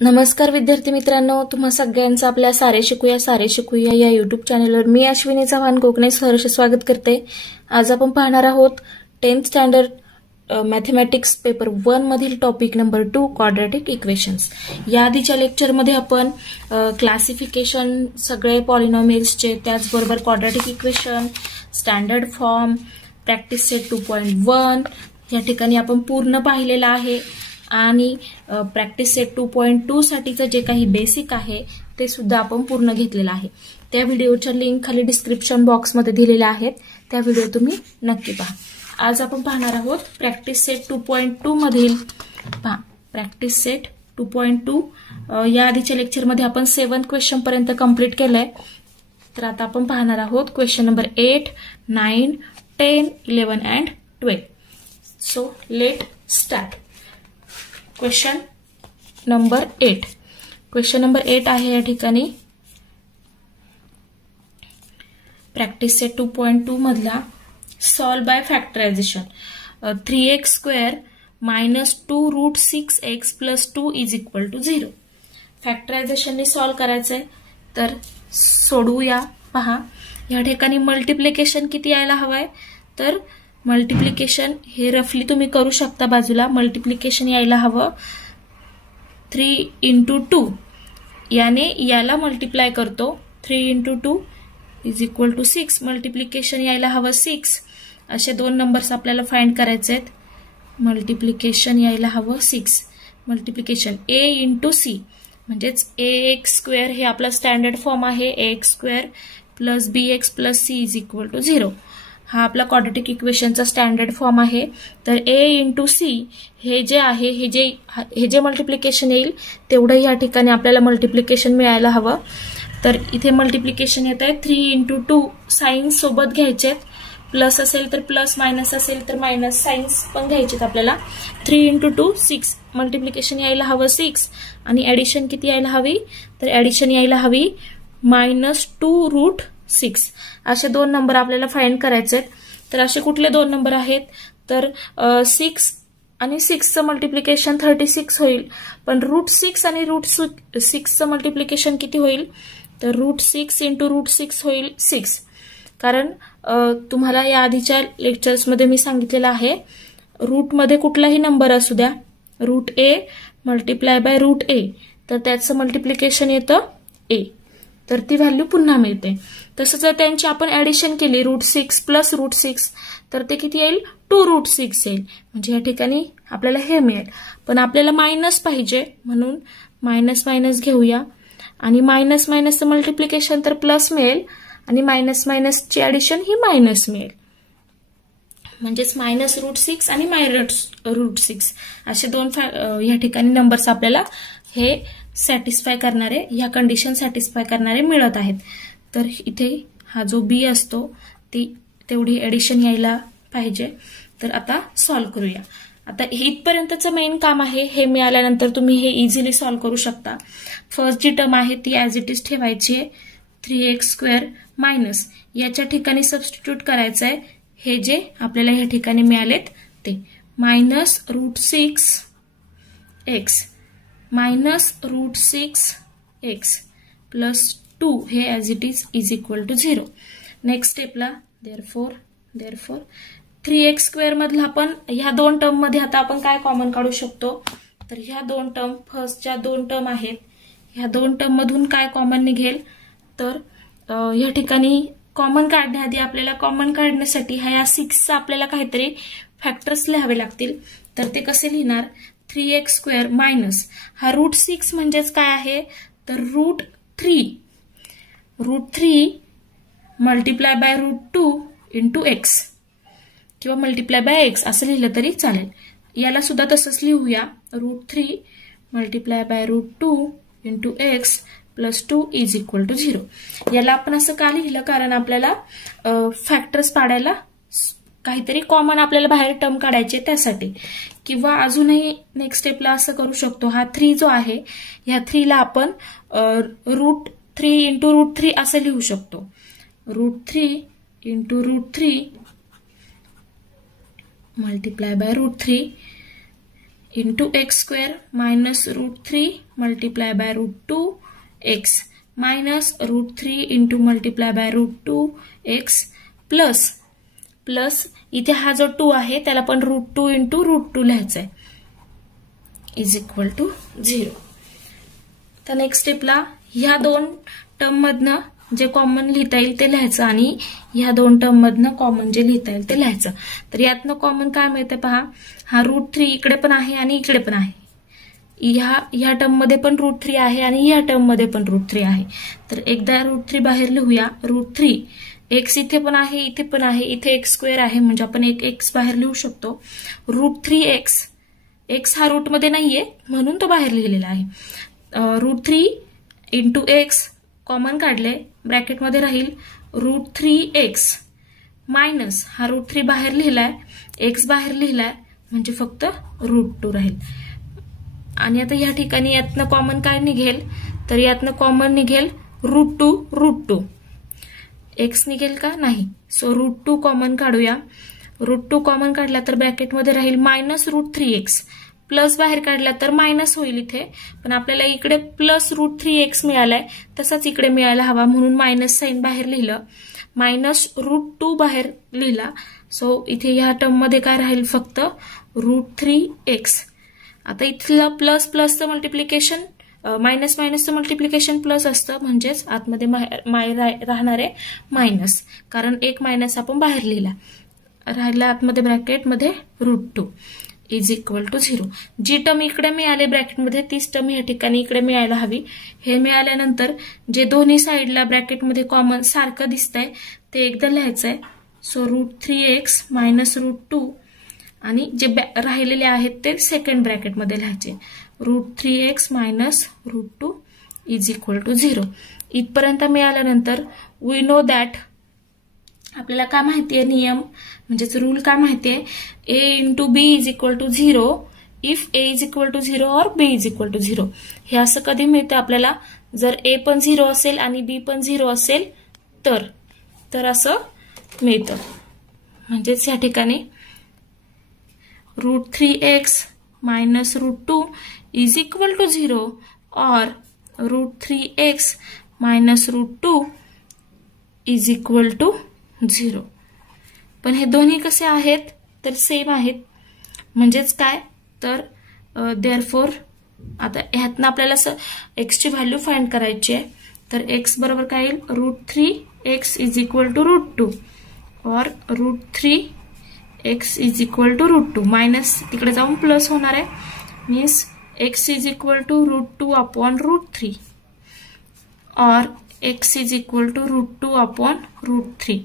नमस्कार विद्यार्थी मित्रांनो, तुम्हा सगळ्यांचं आपल्या सारे शिकूया या युट्यूब चॅनलवर मी अश्विनी चव्हाण कोकणे सहर्ष स्वागत करते। आज आपण पाहणार आहोत 10th स्टँडर्ड मॅथमॅटिक्स पेपर 1 मधील टॉपिक नंबर 2 क्वाड्रॅटिक इक्वेशन्स। या आधीच्या लेक्चरमध्ये आपण क्लासिफिकेशन सगळे पॉलिनॉमियल्सचे, त्याचबरोबर quadratic equation, standard form, practice set 2.1 या ठिकाणी आपण पूर्ण पाहिलेलं आहे आणि प्रॅक्टिस सेट 2.2 साठीचं जे काही बेसिक आहे ते सुद्धा आपण पूर्ण घेतलेलं आहे। त्या व्हिडिओच्या लिंक खाली डिस्क्रिप्शन बॉक्समध्ये दिलेल्या आहेत, त्या व्हिडिओ तुम्ही नक्की पहा। आज आपण पाहणार आहोत प्रॅक्टिस सेट 2.2 मधील प्रॅक्टिस सेट 2.2 या आधीच्या लेक्चरमध्ये आपण 7th क्वेश्चन पर्यंत कंप्लीट केलंय। तर आता आपण पाहणार आहोत question number 8, 9, 10, 11 and 12। So let start. Question number 8। Question number 8 आहे या ठिकाणी प्रॅक्टिस सेट 2.2 मधला solve by factorization 3x square minus 2 root 6x plus 2 is equal to 0। फॅक्टरायझेशनने सॉल्व करायचंय, तर सोडवूया। पहा, या ठिकाणी मल्टिप्लिकेशन किती यायला हवंय, तर मल्टिप्लिकेशन हे रफली तुम्ही करू शकता बाजूला। मल्टिप्लिकेशन यायला हवं 3 into 2, याने याला मल्टिप्लाय करतो 3 into 2 is equal to 6। Multiplication यायला हवं 6। असे दोन नंबर्स आपल्याला फाइंड करायचे आहेत। मल्टिप्लिकेशन यायला हवं 6। मल्टिप्लिकेशन a into c म्हणजेच ax स्क्वेअर हे आपला स्टँडर्ड फॉर्म आहे, ax square plus bx plus c is equal to 0। हा आपला क्वाड्रॅटिक इक्वेशनचा स्टँडर्ड फॉर्म आहे। तर a into c हे जे आहे, हे जे मल्टिप्लिकेशन येईल तेवढं या ठिकाणी आपल्याला मल्टिप्लिकेशन मिळायला हवं। तर इथे मल्टिप्लिकेशन येत आहे 3 into 2 साइन्स सोबत घ्यायचे, प्लस असेल तर प्लस, मायनस असेल तर मायनस, साइन्स पण घ्यायचे आपल्याला। 3 into 2 6 मल्टिप्लिकेशन यायला हवं 6 आणि ऍडिशन किती यायला हवी, तर ऍडिशन यायला हवी -2 रूट 6। असे दोन नंबर आपल्याला फाइंड करायचे आहेत। तर असे कुठले दोन नंबर आहेत, तर 6 आणि 6चं मल्टिप्लिकेशन 36 होईल, पण रूट 6 आणि रूट 6चं मल्टिप्लिकेशन किती होईल, तर रूट 6 इंटू रूट 6 होईल 6। कारण तुम्हाला या आधीच्या लेक्चर्समध्ये मी सांगितलेलं आहे, रूटमध्ये कुठलाही नंबर असू द्या, root a multiply by root a, तर त्याचं मल्टिप्लिकेशन येतं a, तर ती व्हॅल्यू पुन्हा मिळते। तसंच जर त्यांची आपण ऍडिशन केली रूट 6 प्लस रूट 6, तर ते किती येईल, 2 रूट 6 येईल। म्हणजे या ठिकाणी आपल्याला हे मिळेल, पण आपल्याला मायनस पाहिजे म्हणून मायनस मायनस घेऊया आणि मायनस मायनसचं मल्टिप्लिकेशन तर प्लस मिळेल आणि मायनस मायनसची ऍडिशन ही मायनस मिळेल। म्हणजेच मायनस रूट 6 आणि मायनस रूट 6 असे दोन या ठिकाणी नंबर्स आपल्याला हे सॅटिस्फाय करणारे, ह्या कंडिशन सॅटिस्फाय करणारे मिळत आहेत। तर इथे हा जो बी असतो ती तेवढी ऍडिशन यायला पाहिजे। तर आता सॉल्व करूया। आता इथपर्यंतचं मेन काम आहे, हे मिळाल्यानंतर तुम्ही हे इझिली सॉल्व करू शकता। फर्स्ट जी टर्म आहे ती ऍज इट इज ठेवायची आहे, 3x स्क्वेअर मायनस याच्या ठिकाणी सबस्टिट्यूट करायचं आहे, हे जे आपल्याला या ठिकाणी मिळालेत ते minus root 6x minus root 6x plus 2 हे as it is equal to 0। Next स्टेपला देअरफॉर 3x स्क्वेअर मधला आपण ह्या दोन टर्म मध्ये आता आपण काय कॉमन काढू शकतो, तर ह्या दोन टर्म, फर्स्टच्या दोन टर्म आहेत, ह्या दोन टर्म मधून काय कॉमन निघेल, तर या ठिकाणी कॉमन काढण्याआधी आपल्याला कॉमन काढण्यासाठी ह्या 6चा आपल्याला काहीतरी फॅक्टर्स लिहावे लागतील। तर ते कसे लिहिणार, 3x स्क्वेअर मायनस हा रूट 6 म्हणजेच काय आहे, तर root 3 multiply by root 2 into x किंवा मल्टिप्लाय बाय x असं लिहिलं तरी चालेल। याला सुद्धा तसंच लिहूया, root 3 multiply by root 2 into x plus 2 is equal to 0। याला आपण असं का लिहिलं, कारण आपल्याला फॅक्टर्स पाडायला काहीतरी कॉमन आपल्याला बाहेर टर्म काढायचे त्यासाठी। किंवा अजूनही नेक्स्ट स्टेपला असं करू शकतो, हा 3 जो आहे ह्या 3ला आपण रूट 3 इंटू रूट 3 असं लिहू शकतो, root 3 into root 3 multiply by root 3 into x square minus √3 multiply by √2x minus √3 into multiply by √2x plus इथे हा जो 2 आहे त्याला पण √2 इंटू √2 लिहायचा आहे इज इक्वल टू 0. तर नेक्स्ट स्टेपला ह्या दोन टर्म मधनं जे कॉमन लिहिता येईल ते लिहायचं आणि ह्या दोन टर्म मधनं कॉमन जे लिहिता येईल ते लिहायचं. तर यातनं कॉमन काय मिळते पहा, हा √3 इकडे पण आहे आणि इकडे पण आहे. ह्या टर्म मध्ये पण √3 आहे आणि ह्या टर्म मध्ये पण √3 आहे. तर एकदा √3 बाहेर लिहूया. √3 x इथे पण आहे, इथे पण आहे, इथे x स्क्वेअर आहे म्हणजे आपण एक x बाहेर लिहू शकतो. √3x x हा रूट मध्ये नाहीये म्हणून तो बाहेर लिहिलेला आहे. √3 इंटू x कॉमन काढले, ब्रॅकेटमध्ये राहील √3x मायनस हा √3 बाहेर लिहिलाय, x बाहेर लिहिलाय म्हणजे फक्त √2 राहील. आणि आता या ठिकाणी यातनं कॉमन काय निघेल, तर यातनं कॉमन निघेल √2 x निघेल का नाही. सो √2 कॉमन काढूया. √2 कॉमन काढला तर ब्रॅकेटमध्ये राहील मायनस √3x, प्लस बाहेर काढला तर मायनस होईल इथे, पण आपल्याला इकडे प्लस √3x मिळालाय तसाच इकडे मिळायला हवा म्हणून मायनस साइन बाहेर लिहिलं, मायनस √2 बाहेर लिहिला. सो इथे या टर्म मध्ये काय राहील फक्त √3x. आता इथलं प्लस प्लसचं मल्टिप्लिकेशन मायनस मायनसचं मल्टिप्लिकेशन प्लस असतं म्हणजेच आतमध्ये राहणारे मायनस, कारण एक मायनस आपण बाहेर लिहिला, राहिला आतमध्ये ब्रॅकेटमध्ये √2 इज इक्वल टू 0. जी टर्म इकडे मिळाले ब्रॅकेटमध्ये तीच टर्म या ठिकाणी इकडे मिळायला हवी. हे मिळाल्यानंतर जे दोन्ही साईडला ब्रॅकेटमध्ये कॉमन सारखं दिसतंय ते एकदा लिहायचंय. सो √3x मायनस √2 आणि जे राहिलेले आहेत ते सेकंड ब्रॅकेटमध्ये लिहायचे. √3x minus √2 is equal to 0. इथपर्यंत मिळाल्यानंतर वी नो दॅट आपल्याला काय माहितीये, नियम म्हणजेच रूल काय माहितीये, a into B is equal to 0 if a is equal to 0 और b इज इक्वल टू 0. हे असं कधी मिळतं आपल्याला, जर a पण 0 असेल आणि b पण 0 असेल तर असं मिळतं. म्हणजेच या ठिकाणी √3x minus √2 is equal to 0 और √3x minus √2 is equal to 0. पण हे दोन्ही कसे आहेत तर सेम आहेत. म्हणजेच काय तर देअरफॉर आता ह्यातनं आपल्याला x ची व्हॅल्यू फाइंड करायची आहे. तर x बरोबर काय येईल, √3x इज इक्वल टू √2 और √3x is equal to √2 minus तिकडे जाऊन प्लस होणार आहे, means x is equal to √2 upon √3 और x is equal to √2 upon √3.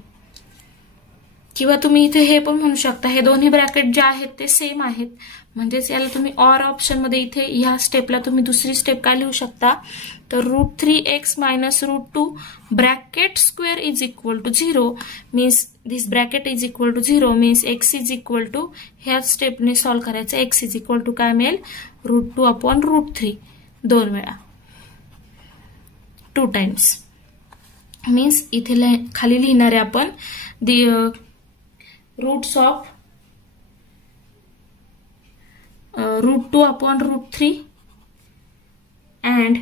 किंवा तुम्ही इथे हे पण म्हणू शकता, हे दोन्ही ब्रॅकेट जे आहेत ते सेम आहेत म्हणजेच याला तुम्ही ऑर ऑप्शन मध्ये इथे ह्या स्टेपला तुम्ही दुसरी स्टेप काय लिहू शकता, तर √3x minus √2 bracket square is equal to 0 means this bracket is equal to 0 means x is equal to ह्या स्टेपने सॉल्व्ह करायचं. x इज इक्वल टू काय मिळेल, √2 अपॉन √3 दोन वेळा 2 टाइम्स. मीन्स इथे खाली लिहिणारे आपण दी roots of √2 upon √3 and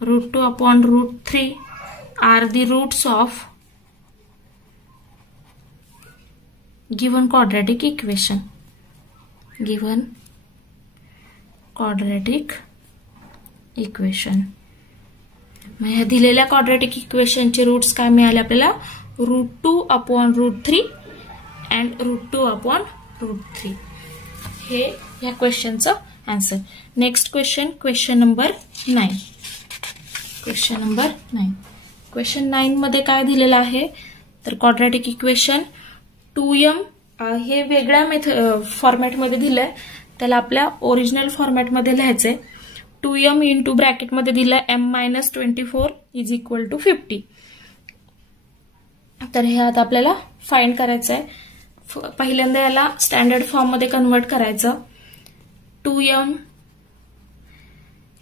√2 upon √3 are the roots of given quadratic equation. Given quadratic equation. मग ह्या दिलेल्या क्वाड्रॅटिक इक्वेशनचे रूट्स काय मिळाले आपल्याला, √2 upon √3 and √2 upon √3. हे या क्वेश्चनचं answer. Next question number 9. Question 9 मध्ये काय दिलेलं आहे तर क्वाड्रॅटिक इक्वेशन 2m हे वेगळ्या फॉर्मॅटमध्ये दिलंय, त्याला आपल्या ओरिजिनल फॉर्मॅटमध्ये लिहायचंय. 2m इंटू ब्रॅकेटमध्ये दिलंय m-24 इज इक्वल टू 50. तर हे आता आपल्याला फाइंड करायचं आहे. पहिल्यांदा याला स्टँडर्ड फॉर्म मध्ये कन्वर्ट करायचं. 2m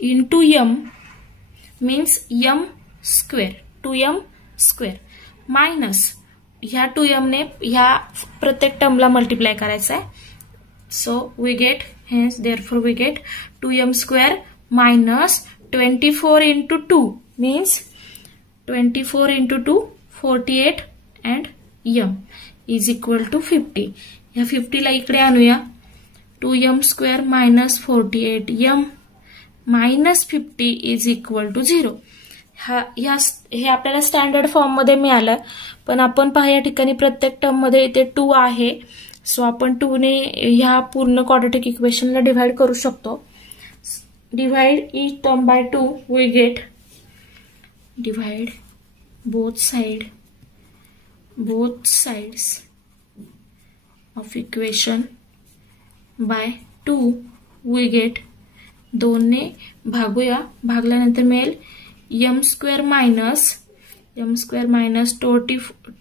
into m means m square, 2m square minus ह्या 2m ने ह्या प्रत्येक टर्मला मल्टिप्लाय करायचं आहे. So we get Hence, therefore, we get 2m square minus 24 into 2 means 24 into 2, 48 and m is equal to 50. या 50 ला इकडे आणूया. 2m square minus 48m minus 50 is equal to 0. हे आपल्याला स्टँडर्ड फॉर्म मध्ये मिळालं, पण आपण पहा या ठिकाणी प्रत्येक टर्म मध्ये इथे 2 आहे. सो आपण 2 ने ह्या पूर्ण क्वाड्रॅटिक इक्वेशनला डिव्हाइड करू शकतो. Divide each term by 2, we get divide both sides of equation by 2, we get 2 ने भागूया. भागल्यानंतर मिळेल m square minus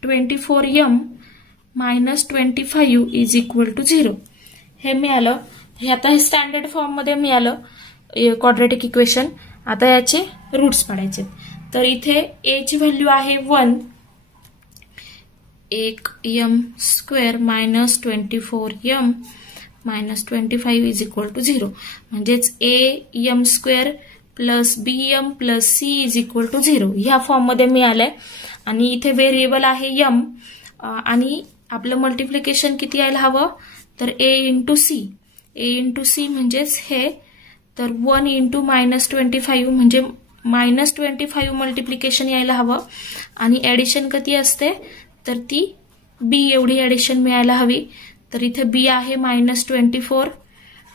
24m minus 25 is equal to 0. हे मिळालं. हे आता हे स्टँडर्ड फॉर्म मध्ये मिळालं क्वाड्रॅटिक इक्वेशन. आता याचे रूट्स पाडायचे. तर इथे a ची व्हॅल्यू आहे 1, 1m square minus 24m minus 25 is equal to 0. म्हणजेच am square plus bm plus c is equal to 0 ह्या फॉर्म मध्ये मिळालंय. आणि इथे व्हेरिएबल आहे m आणि आपलं मल्टिप्लिकेशन किती यायला हवं, तर a इंटू c म्हणजेच हे, तर 1 इंटू मायनस 25 म्हणजे मायनस 25 मल्टिप्लिकेशन यायला हवं. आणि ऍडिशन किती असते, तर ती b एवढी ऍडिशन मिळायला हवी. तर इथे b आहे मायनस 24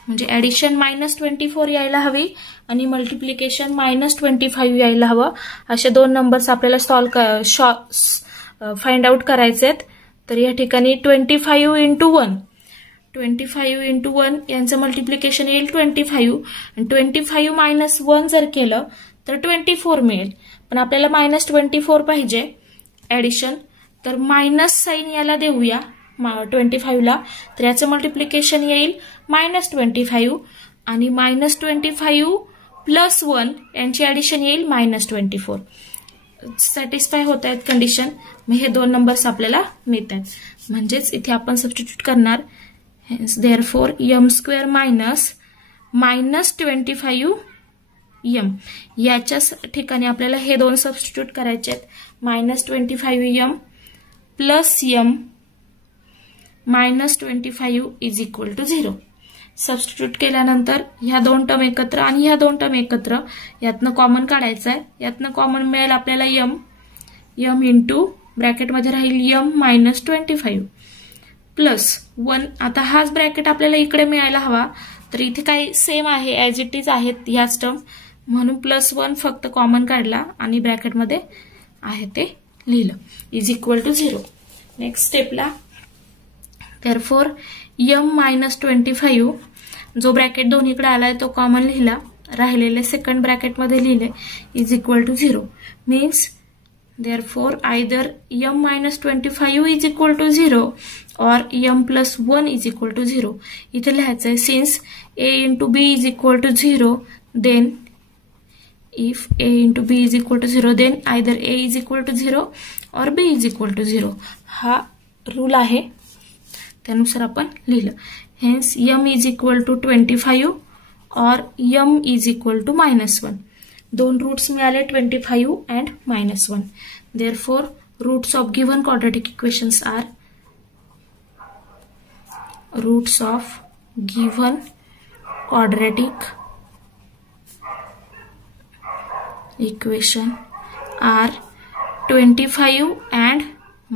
म्हणजे ऍडिशन मायनस 24 यायला हवी आणि मल्टिप्लिकेशन मायनस 25 यायला हवं. असे दोन नंबर्स आपल्याला फाइंड आउट करायचे आहेत. तर या ठिकाणी 25 इंटू 1 यांचं मल्टिप्लिकेशन येईल 25 आणि 25 मायनस 1 जर केलं तर 24 मिळेल. पण आपल्याला मायनस 24 पाहिजे ऍडिशन, तर मायनस साइन याला देऊया 25 ला. तर याचं मल्टिप्लिकेशन येईल मायनस 25 आणि मायनस 25 प्लस 1 यांची ऍडिशन येईल मायनस 24. सॅटिस्फाय होत आहेत कंडिशन. मग हे दोन नंबर्स आपल्याला मिळत आहेत. म्हणजेच इथे आपण सबस्टिट्यूट करणार. therefore m square minus 25m याच्या ठिकाणी आपल्याला हे दोन सबस्टिट्यूट करायचे आहेत. Minus 25m plus m minus 25 is equal to 0. Substitute केल्यानंतर ह्या दोन टर्म एकत्र आणि ह्या दोन टर्म एकत्र, यातनं कॉमन काढायचं आहे. यातनं कॉमन मिळेल आपल्याला m इंटू ब्रॅकेटमध्ये राहील m मायनस 25 प्लस 1. आता हाच ब्रॅकेट आपल्याला इकडे मिळायला हवा, तर इथे काही सेम आहे, ऍज इट इज आहेत ह्याच टर्म, म्हणून प्लस 1 फक्त कॉमन काढला आणि ब्रॅकेटमध्ये आहे ते लिहिलं इज इक्वल टू 0. नेक्स्ट स्टेपला therefore m मायनस 25 जो ब्रॅकेट दोन्हीकडे आलाय तो कॉमन लिहिला, राहिलेले सेकंड ब्रॅकेटमध्ये लिहिले is equal to 0. Means therefore either m minus 25 is equal to 0 or m plus 1 is equal to 0. इथे लिहायचं आहे since a into b is equal to 0, then if a into b is equal to 0, then either a is equal to 0 or b is equal to 0. हा rule आहे, त्यानुसार आपण लिहिलं. Hence m is equal to 25 or m is equal to minus 1. दोन roots मिळाले 25 and minus 1. Therefore, roots of given quadratic equations are roots of given quadratic equation are 25 and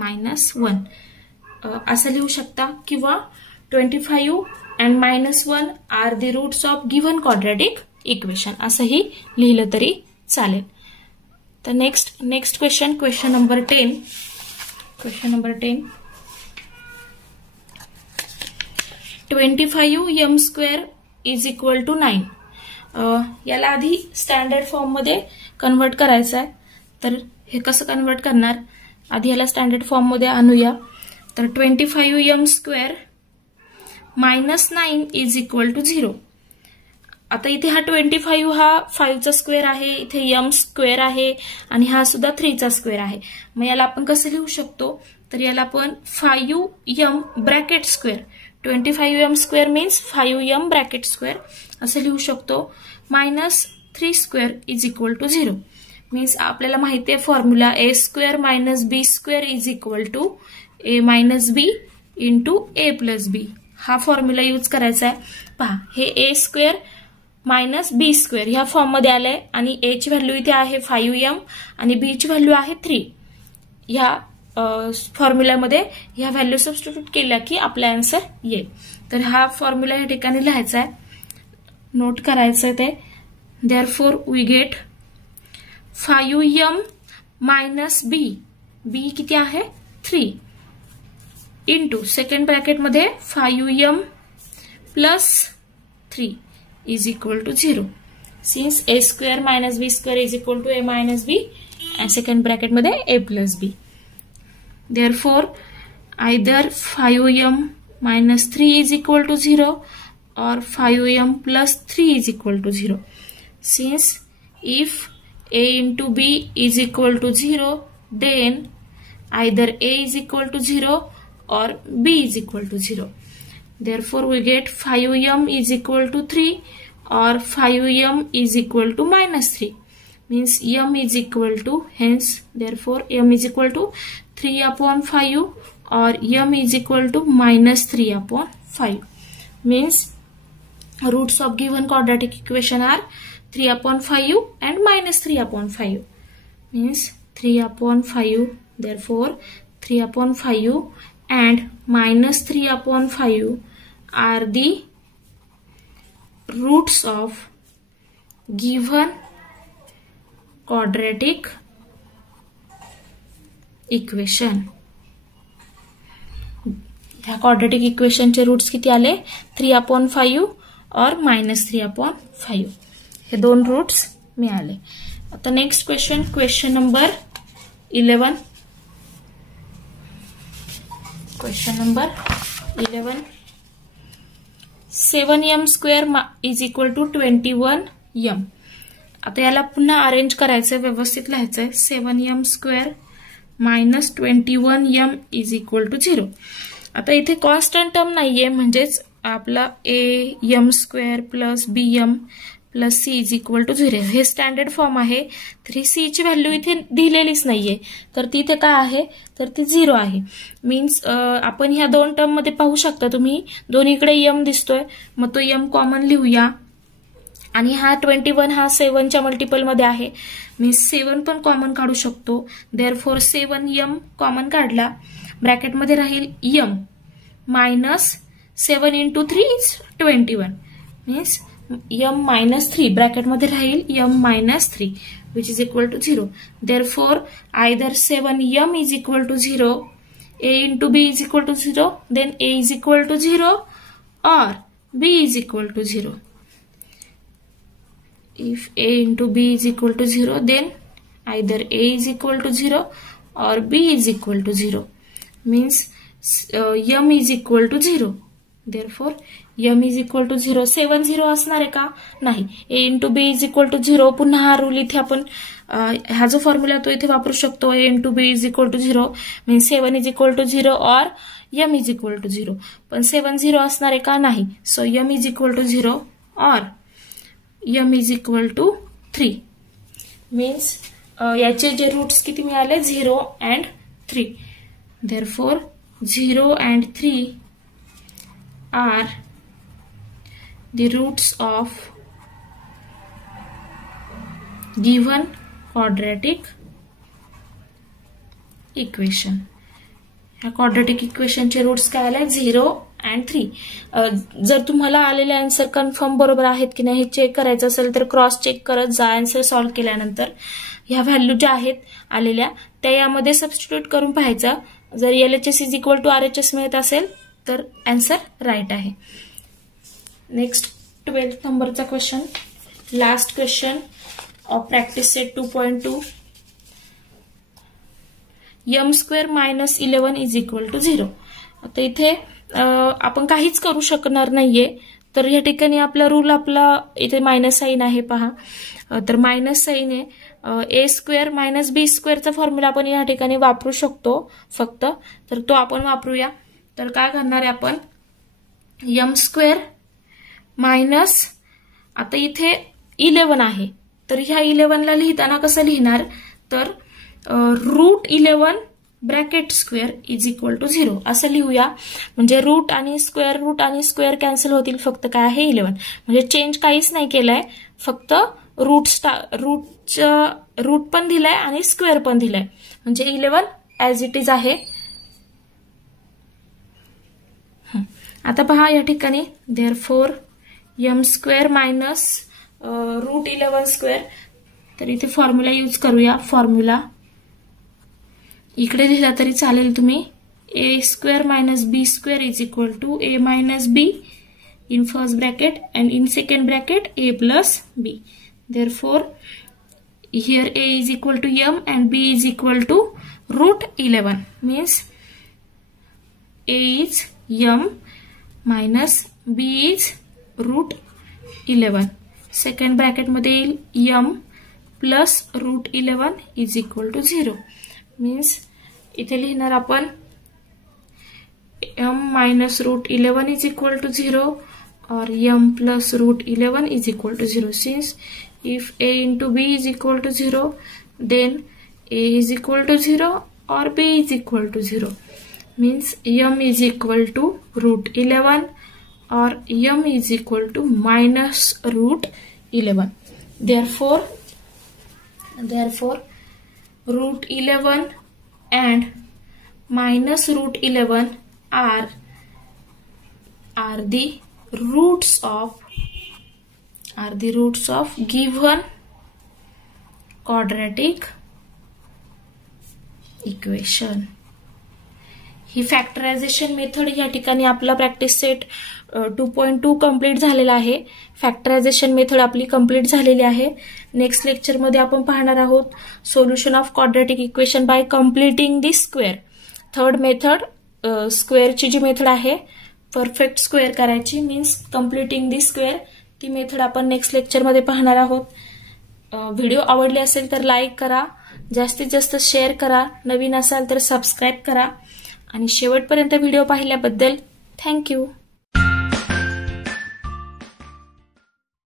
minus 1. असं लिहू शकता किंवा 25 and minus 1 are the roots of given quadratic equation असंही लिहिलं तरी चालेल. तर next question number 10. 25m square is equal to 9. याला आधी स्टँडर्ड फॉर्म मध्ये कन्वर्ट करायचं आहे. तर हे कसं कन्वर्ट करणार, आधी याला स्टँडर्ड फॉर्म मध्ये आणूया. तर 25m square minus 9 is equal to 0. आता इथे हा 25 हा 5 चा स्क्वेअर आहे, इथे m स्क्वेअर आहे आणि हा सुद्धा 3 चा स्क्वेअर आहे. मग याला आपण कसं लिहू शकतो, तर याला आपण 5m bracket square 25m² means 5m bracket square असं लिहू शकतो. -3² इज इक्वल टू 0 मीन्स आपल्याला माहिती आहे formula a² - b² is equal to a - b into a + b. हा फॉर्म्युला यूज करायचा आहे. पहा हे a² - b² ह्या फॉर्म मध्ये आलंय आणि a ची व्हॅल्यू इथे आहे 5m आणि b ची व्हॅल्यू आहे 3. ह्या फॉर्म्युल्यामध्ये ह्या व्हॅल्यू सबस्टिट्यूट केल्या की आपला आन्सर येईल. तर हा फॉर्म्युला या ठिकाणी लिहायचा आहे, नोट करायचं आहे ते. Therefore we get 5m - b किती आहे 3 इंटू सेकंड ब्रॅकेट मध्ये 5m + 3 is equal to 0 since a² - b² is equal to a - b and second bracket मध्ये a + b. Therefore, either 5m - 3 is equal to 0 or 5m + 3 is equal to 0. Since if a into b is equal to 0, then either a is equal to 0 or b is equal to 0. Therefore, we get 5m is equal to 3 or 5m is equal to -3. Means m is equal to, hence therefore m is equal to 3/5 or m is equal to -3/5. Means roots of given quadratic equation are 3/5 and -3/5. Means 3/5, therefore 3/5 and -3/5 are the roots of given quadratic equation. ह्या quadratic इक्वेशनचे roots किती आले 3/5 और -3/5 हे दोन roots मिळाले. आता next question number 11. Question number 11 7m² is equal to 21m. आता याला पुन्हा अरेंज करायचंय, व्यवस्थित लिहायचंय. 7m² - 21m is equal to 0. आता इथे कॉन्स्टंट टर्म नाहीये, म्हणजेच आपला am² + bm + c is equal to 0 हे स्टँडर्ड फॉर्म आहे. 3c ची व्हॅल्यू इथे दिलेलीच नाहीये, तर ती इथे काय आहे तर ती 0 आहे. मीन्स आपण ह्या दोन टर्म मध्ये पाहू शकता तुम्ही, दोन्हीकडे m दिसतोय, मग तो m कॉमन लिहूया. आणि हा 21 हा 7 च्या मल्टिपल मध्ये आहे, मीन्स 7 पण कॉमन काढू शकतो. देअरफॉर 7m कॉमन काढला, ब्रॅकेट मध्ये राहील m -7 × 3 is 21 means m -3 bracket मध्ये राहील m -3 which is equal to 0. Therefore, either 7m is equal to 0, a into b is equal to 0, then a is equal to 0 or b is equal to 0. If a into b is equal to 0, then either a is equal to 0 or b is equal to 0. Means m is equal to 0. Therefore, m is equal to 0. 7 0 असणार आहे का नाही. a into b is equal to 0. पुन्हा हा rule इथे आपण हा जो फॉर्म्युला तो इथे वापरू शकतो. a into b is equal to 0 means 7 is equal to 0 or m is equal to 0. पण 7 0 असणार आहे का नाही. So m is equal to 0 or m is equal to 3 means याचे जे रूट्स किती मिळाले 0 and 3. Therefore 0 and 3 are the roots of given quadratic equation. ह्या क्वाड्रेटिक इक्वेशनचे रूट्स काय आले 0 and 3. जर तुम्हाला आलेले आन्सर कन्फर्म बरोबर आहेत की नाही हे चेक करायचं असेल तर क्रॉस चेक करत जा. आन्सर सॉल्व्ह केल्यानंतर ह्या व्हॅल्यू ज्या आहेत आलेल्या त्या यामध्ये सबस्टिट्यूट करून पाहायचा. जर LHS is equal to RHS मिळत असेल तर आन्सर राईट आहे. नेक्स्ट 12th नंबरचा question, last question of practice set 2.2. m² - 11 is equal to 0. आता इथे आपण काहीच करू शकणार नाहीये, तर या ठिकाणी आपला रूल आपला इथे मायनस साइन आहे पहा. तर मायनस साइन आहे a² - b² चा फॉर्म्युला आपण या ठिकाणी वापरू शकतो फक्त. तर तो आपण वापरूया. तर काय करणार आहे आपण m स्क्वेअर मायनस, आता इथे 11 आहे तर ह्या 11ला लिहिताना कसं लिहिणार, तर root 11 bracket square is equal to 0 असं लिहूया. म्हणजे रूट आणि स्क्वेअर कॅन्सल होतील, फक्त काय आहे 11. म्हणजे चेंज काहीच नाही केलंय, फक्त रूट पण दिलाय आणि स्क्वेअर पण दिलाय, म्हणजे 11 ऍज इट इज आहे. आता पहा या ठिकाणी therefore m square minus root 11 square, तर इथे फॉर्म्युला यूज करूया. फॉर्म्युला इकडे लिहिला तरी चालेल तुम्ही, a square minus b square is equal to a minus b in first bracket and in second bracket a plus b. Therefore, here a is equal to m and b is equal to root 11. Means a is m minus b is root 11. Second bracket मध्ये येईल m plus root 11 is equal to 0. Means इथे लिहिणार आपण m minus root 11 is equal to 0 or m plus root 11 is equal to 0. Since if a into b is equal to 0, then a is equal to 0 or b is equal to 0. Means m is equal to root 11 or m is equal to minus root 11. Therefore root 11 and minus root 11 are the roots of given quadratic equation. He factorisation method या ठिकाणी आपला practice set 2.2 complete झालेला आहे. Factorisation method आपली complete झालेली आहे. Next lecture मध्ये आपण पाहणार आहोत solution of quadratic equation by completing the square. Third method, स्क्वेअरची जी मेथड आहे परफेक्ट स्क्वेअर करायची, मीन्स कंप्लीटिंग दी स्क्वेअर, ती मेथड आपण नेक्स्ट लेक्चर मध्ये पाहणार आहोत. व्हिडिओ आवडले असेल तर लाईक करा, जास्तीत जास्त शेअर करा, नवीन असाल तर सबस्क्राईब करा आणि शेवटपर्यंत व्हिडिओ पाहिल्याबद्दल थँक्यू.